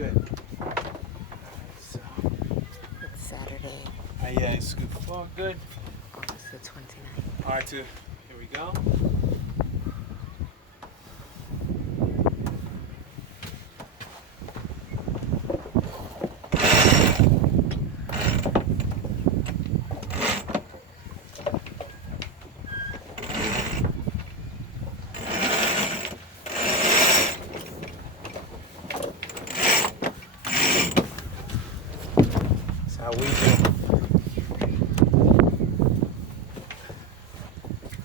good. So, It's Saturday, I scoot forward, good. August the 29th. R2, here we go. That's how we do.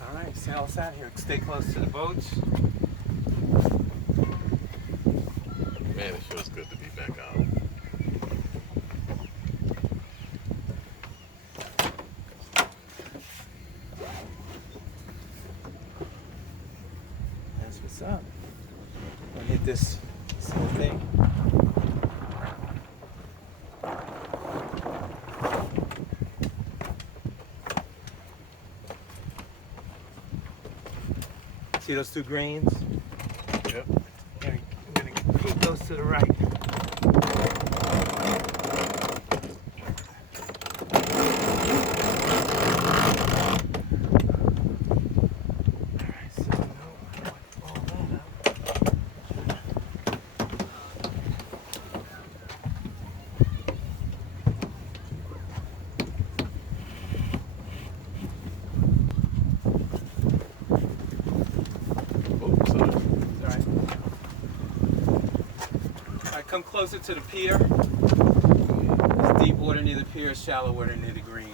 Alright, sail us out here. Stay close to the boats. Man, it feels good to be back out. That's what's up. Gonna hit this whole thing. See those two greens? Yep. I'm gonna keep those to the right. Alright, so now all that up. Oh, sorry. Alright. Alright, come closer to the pier. It's deep water near the pier, shallow water near the greens.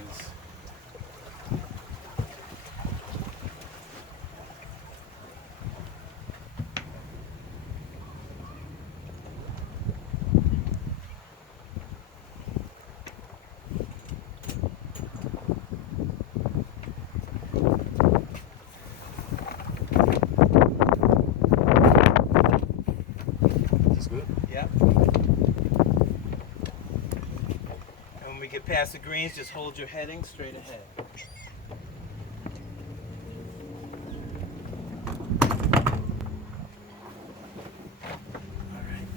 That's good. Yep. And when we get past the greens, just hold your heading straight ahead. All right.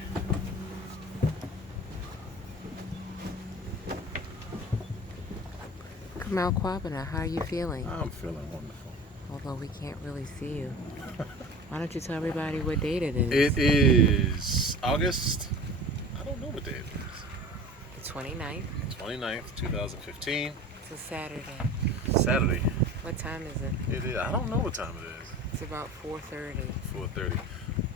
Kamal Kwabena, how are you feeling? I'm feeling wonderful. Although we can't really see you. Why don't you tell everybody what date it is? It is August. I don't know what day it The 29th. is. 29th, 2015. It's a Saturday. Saturday. What time is it? It is. I don't know what time it is. It's about 4:30. 4:30.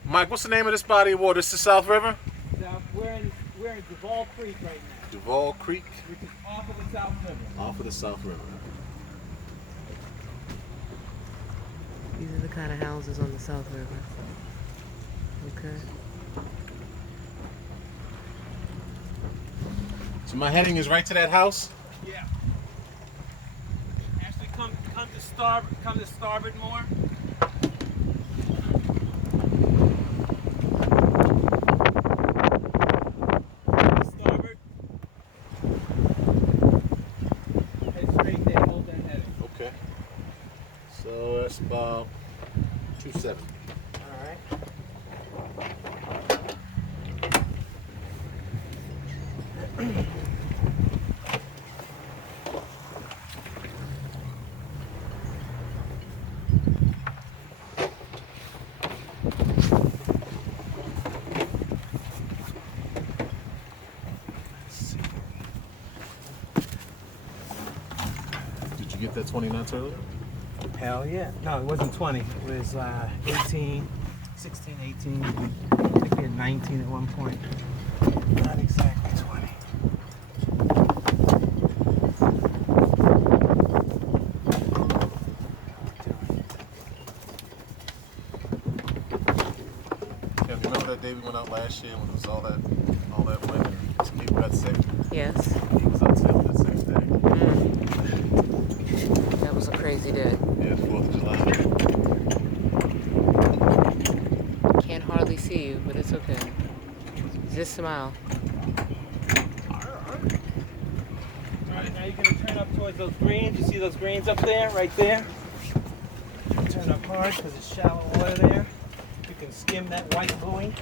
Mike, what's the name of this body of water? This is South River? Now, we're in Duval Creek right now, Duval Creek, which is off of the South River. off of the South River. These are the kind of houses on the South River. Okay. So my heading is right to that house? Yeah. Actually, come to starboard more. Starboard. Head straight there. Hold that heading. Okay. So that's about 270. All right. Did you get that 20 knots earlier? Hell yeah. No, it wasn't 20. It was 18, 16, 18. I think we had 19 at one point. Not exactly 20. Yeah, remember that day we went out last year when it was all that wind and some people got sick? Yes. He was out sailing that same day. That was a crazy day. Yeah, 4th of July. Can't hardly see you, but it's okay. Just smile. Alright, now you're going to turn up towards those greens. You see those greens up there, right there? Turn up hard because it's shallow water there. You can skim that white buoy.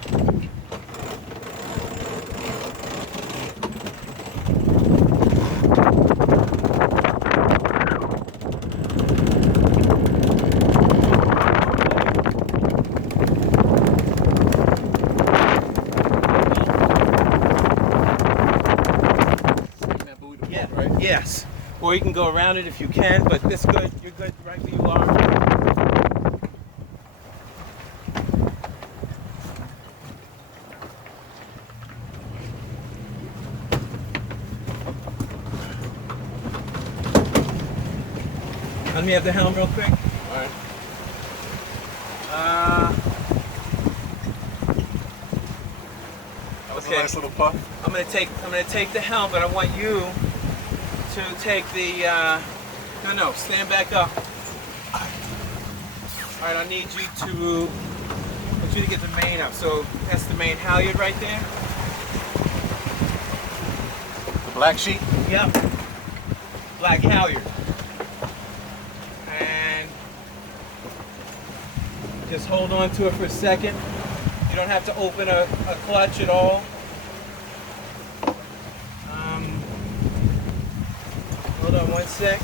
Yes. Or you can go around it if you can, but this good. You're good right where you are. Let me have the helm real quick. All right. That was Okay. a nice little puff. I'm gonna take the helm, but I want you to take the no, stand back up. All right, I need you to get the main up. So that's the main halyard right there. The black sheet. Yep. Black halyard. And just hold on to it for a second. You don't have to open a clutch at all. Hold on one sec.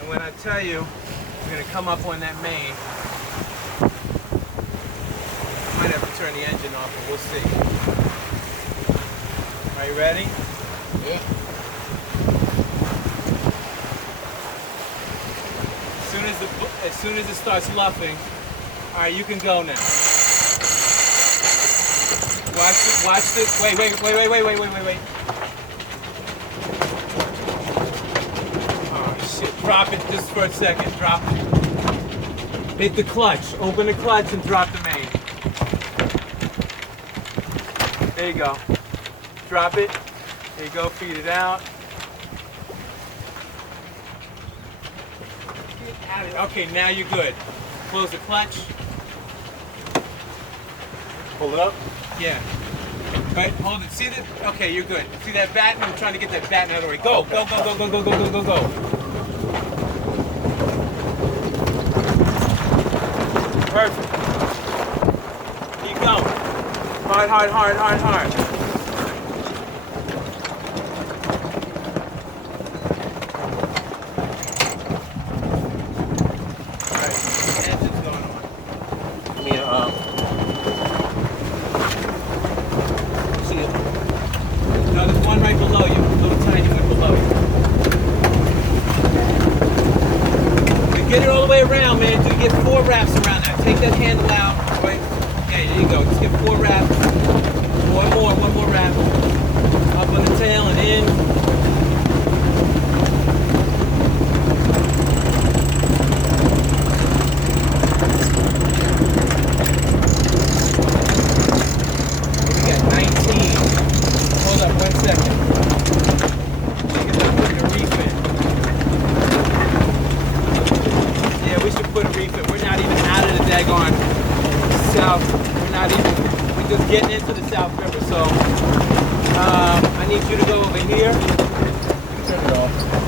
And when I tell you, we're gonna come up on that main. Might have to turn the engine off, but we'll see. Are you ready? Yeah. As soon as it starts luffing, all right, you can go now. Watch this. Wait. Oh shit! Drop it just for a second. Drop it. Hit the clutch. Open the clutch and drop the main. There you go. Drop it. There you go. Feed it out. Okay, now you're good. Close the clutch. Pull it up. Yeah. Right, hold it. See that? Okay, you're good. See that batten? I'm trying to get that batten out of the way. Go. Perfect. Keep going. Hard. No, there's one right below you, a little tiny one below you. You get it all the way around, man. Do you get 4 wraps around that? Take that handle out, right? Okay, there you go. Just get 4 wraps. One more wrap. Up on the tail and in. We're just getting into the South River, so I need you to go over here. Turn it off.